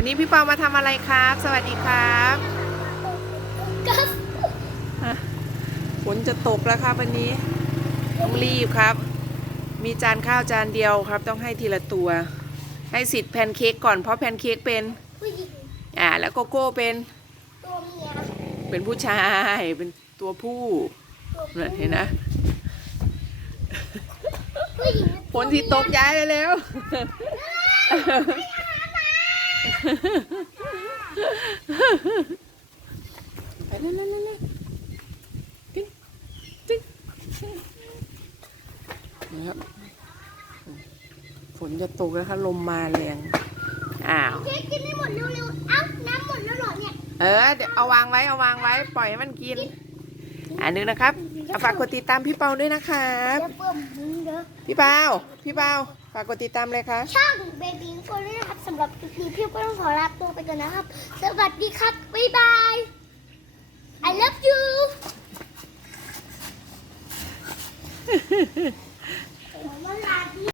วันนี้พี่เปามาทำอะไรครับ สวัสดีครับก็อะฝนจะตกแล้วครับวันนี้ต้องรีบครับ มีจานข้าวจานเดียวครับ ต้องให้ทีละตัว ให้สิทธิ์แพนเค้กก่อนเพราะแพนเค้กเป็นผู้หญิงอ่าแล้วโกโก้เป็นตัวเมียเป็นผู้ชายเป็นตัวผู้ตัวนั่นเห็นนะผู้หญิงฝนที่ตกย้ายเลยแล้ว ไปเร็วเร็วเร็วเร็วปิ๊งปิ๊งนะครับฝนจะตกแล้วค่ะลมมาแรง อ้าว เค้กกินให้หมดเร็วๆ เอ้า น้ำหมดแล้วเหรอเนี่ย เออ เดี๋ยวเอาวางไว้ เอาวางไว้ ปล่อยให้มันกิน อ่านึงนะครับฝากกดติดตามพี่เปาด้วยนะครับ เดี๋ยวเปิ่มมึงเด้อ พี่เปา พี่เปาากกดติดตามเลยค่ะ ช่องเบบี้โฟนด้วนะครับสำหรับคลิปนี้พี่ก็ต้องขอลาตัวไปก่อนนะครับ สวัสดีครับ บ๊ายบาย I love you